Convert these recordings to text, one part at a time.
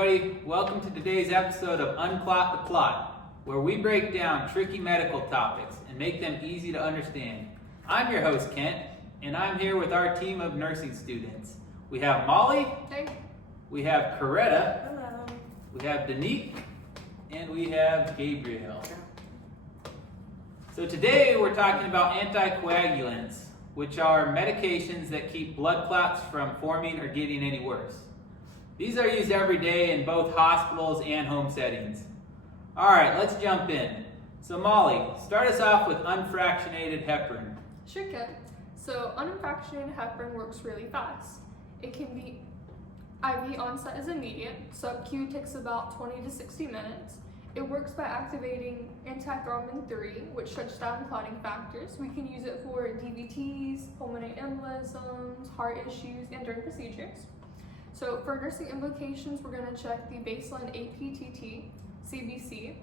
everybody. Welcome to today's episode of Unclot The Plot, where we break down tricky medical topics and make them easy to understand. I'm your host, Kent, and I'm here with our team of nursing students. We have Molly. Hey. We have Coretta. Hello. We have Danique. And we have Gabriel. So today we're talking about anticoagulants, which are medications that keep blood clots from forming or getting any worse. These are used every day in both hospitals and home settings. All right, let's jump in. So Molly, start us off with unfractionated heparin. Sure can. So unfractionated heparin works really fast. It can be IV onset is immediate. Sub-Q takes about 20 to 60 minutes. It works by activating antithrombin 3, which shuts down clotting factors. We can use it for DVTs, pulmonary embolisms, heart issues, and during procedures. So for nursing implications, we're going to check the baseline APTT, CBC,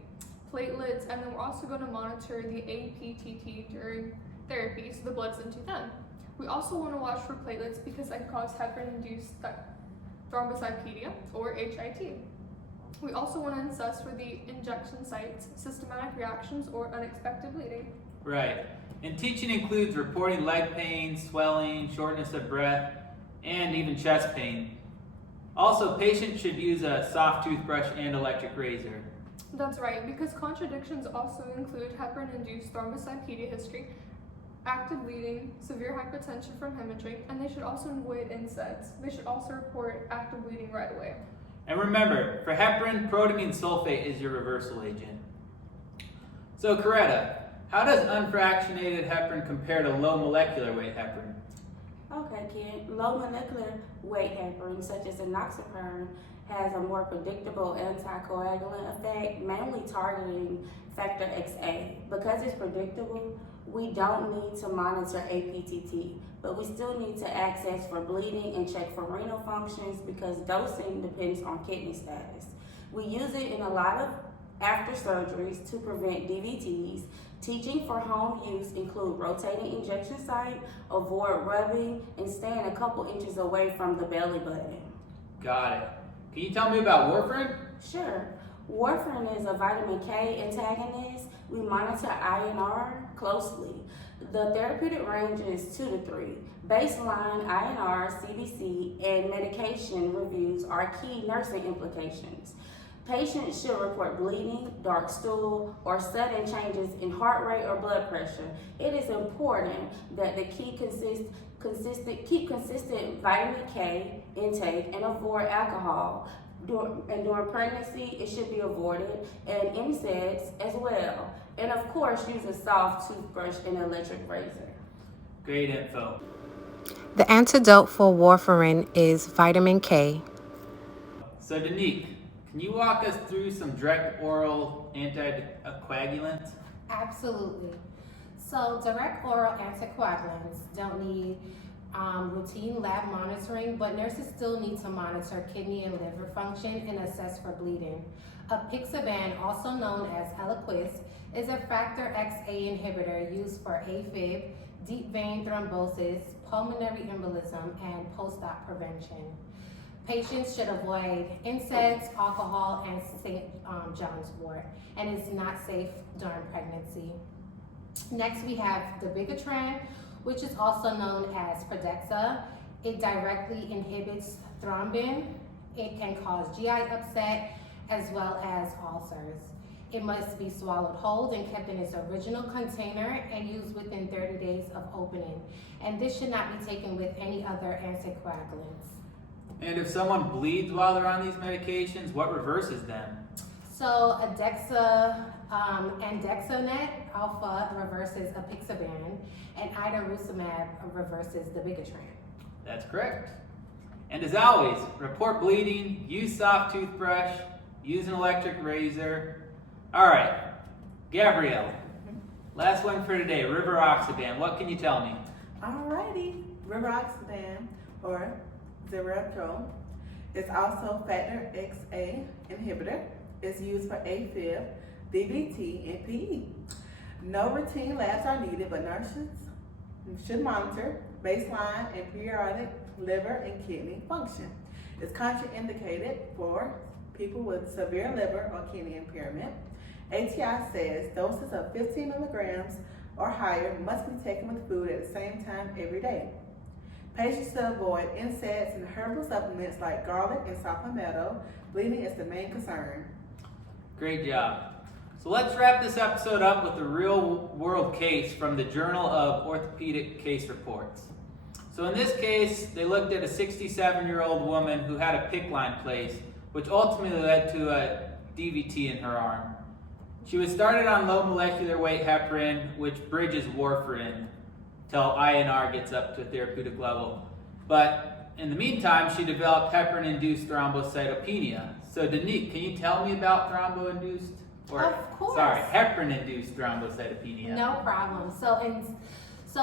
platelets, and then we're also going to monitor the APTT during therapy, so the blood's into them. We also want to watch for platelets because that can cause heparin-induced thrombocytopenia, or HIT. We also want to assess for the injection sites, systematic reactions, or unexpected bleeding. Right. And teaching includes reporting leg pain, swelling, shortness of breath, and even chest pain. Also, patients should use a soft toothbrush and electric razor. That's right, because contradictions also include heparin-induced thrombocytopenia history, active bleeding, severe hypertension from hemorrhaging, and they should also avoid NSAIDs. They should also report active bleeding right away. And remember, for heparin, protamine sulfate is your reversal agent. So Coretta, how does unfractionated heparin compare to low molecular weight heparin? Okay, Ken. Low molecular weight heparin, such as enoxaparin, has a more predictable anticoagulant effect, mainly targeting factor XA. Because it's predictable, we don't need to monitor APTT, but we still need to access for bleeding and check for renal functions because dosing depends on kidney status. We use it in a lot of after surgeries to prevent DVTs. Teaching for home use include rotating injection site, avoid rubbing, and staying a couple inches away from the belly button. Got it. Can you tell me about warfarin? Sure. Warfarin is a vitamin K antagonist. We monitor INR closely. The therapeutic range is 2 to 3. Baseline INR, CBC, and medication reviews are key nursing implications. Patients should report bleeding, dark stool, or sudden changes in heart rate or blood pressure. It is important that they keep consistent vitamin K intake and avoid alcohol. During pregnancy, it should be avoided, and NSAIDs as well. And of course, use a soft toothbrush and electric razor. Great info. The antidote for warfarin is vitamin K. So Danique, can you walk us through some direct oral anticoagulants? Absolutely. So direct oral anticoagulants don't need routine lab monitoring, but nurses still need to monitor kidney and liver function and assess for bleeding. Apixaban, also known as Eliquis, is a factor XA inhibitor used for AFib, deep vein thrombosis, pulmonary embolism, and post-op prevention. Patients should avoid NSAIDs, alcohol, and St. John's wort, and it's not safe during pregnancy. Next, we have dabigatran, which is also known as Pradaxa. It directly inhibits thrombin. It can cause GI upset as well as ulcers. It must be swallowed whole and kept in its original container and used within 30 days of opening. And this should not be taken with any other anticoagulants. And if someone bleeds while they're on these medications, what reverses them? So andexanet alpha reverses apixaban, and idarucimab reverses dabigatran. That's correct. And as always, report bleeding, use soft toothbrush, use an electric razor. All right, Gabrielle, last one for today, rivaroxaban. What can you tell me? Alrighty, rivaroxaban, or Xarelto, is also factor XA inhibitor. It's used for AFib, DVT, and PE. No routine labs are needed, but nurses should monitor baseline and periodic liver and kidney function. It's contraindicated for people with severe liver or kidney impairment. ATI says doses of 15 milligrams or higher must be taken with food at the same time every day. Patients should avoid NSAIDs and herbal supplements like garlic and saw palmetto. Bleeding is the main concern. Great job. So let's wrap this episode up with a real world case from the Journal of Orthopedic Case Reports. So in this case, they looked at a 67-year-old woman who had a PICC line placed, which ultimately led to a DVT in her arm. She was started on low molecular weight heparin, which bridges warfarin till INR gets up to a therapeutic level. But in the meantime, she developed heparin-induced thrombocytopenia. So Danique, can you tell me about thrombo-induced? Of course. Sorry, heparin-induced thrombocytopenia. No problem. So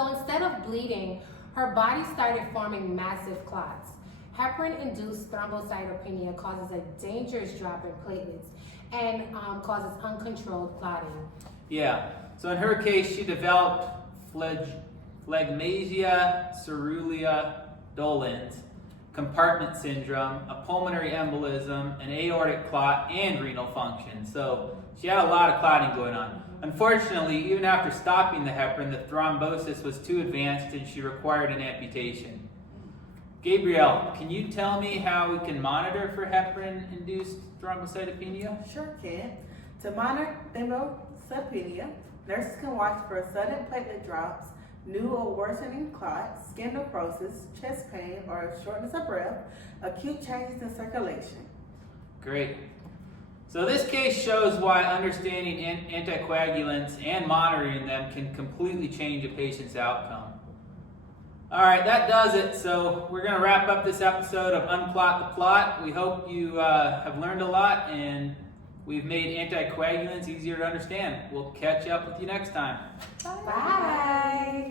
instead of bleeding, her body started forming massive clots. Heparin-induced thrombocytopenia causes a dangerous drop in platelets and causes uncontrolled clotting. Yeah. So in her case, she developed phlegmasia ceruleus dolens, compartment syndrome, a pulmonary embolism, an aortic clot, and renal function. So she had a lot of clotting going on. Unfortunately, even after stopping the heparin, the thrombosis was too advanced and she required an amputation. Gabrielle, can you tell me how we can monitor for heparin-induced thrombocytopenia? Sure can. To monitor thrombocytopenia, nurses can watch for sudden platelet drops, new or worsening clots, skin necrosis, chest pain or shortness of breath, acute changes in circulation. Great. So this case shows why understanding anticoagulants and monitoring them can completely change a patient's outcome. All right, that does it. So we're going to wrap up this episode of Unclot the Plot. We hope you have learned a lot and we've made anticoagulants easier to understand. We'll catch up with you next time. Bye.